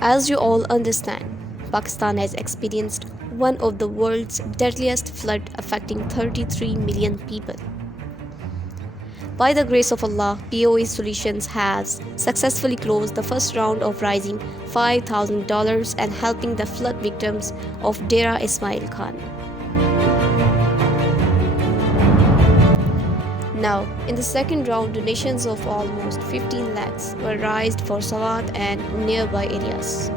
As you all understand, Pakistan has experienced one of the world's deadliest floods affecting 33 million people. By the grace of Allah, POA Solutions has successfully closed the first round of raising $5,000 and helping the flood victims of Dera Ismail Khan. Now, in the second round, donations of almost 15 lakhs were raised for Sawat and nearby areas.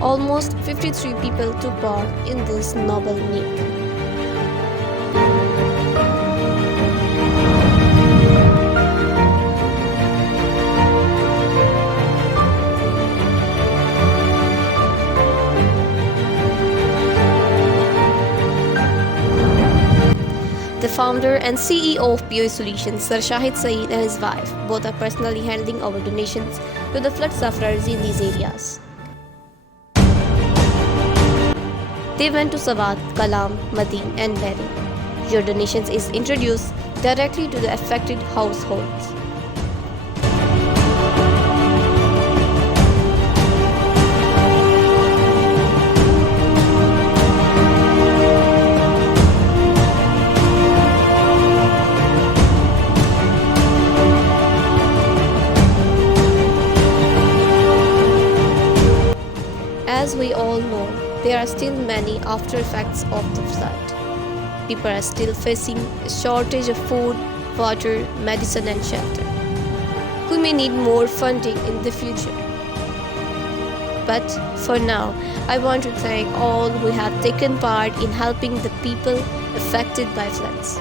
Almost 53 people took part in this noble need. The founder and CEO of POA Solutions, Sir Shahid Saeed and his wife, both are personally handling our donations to the flood sufferers in these areas. They went to Sawat, Kalam, Madin and Berry. Your donations is introduced directly to the affected households. As we all know, there are still many after effects of the flood. People are still facing a shortage of food, water, medicine and shelter. We may need more funding in the future. But for now, I want to thank all who have taken part in helping the people affected by floods.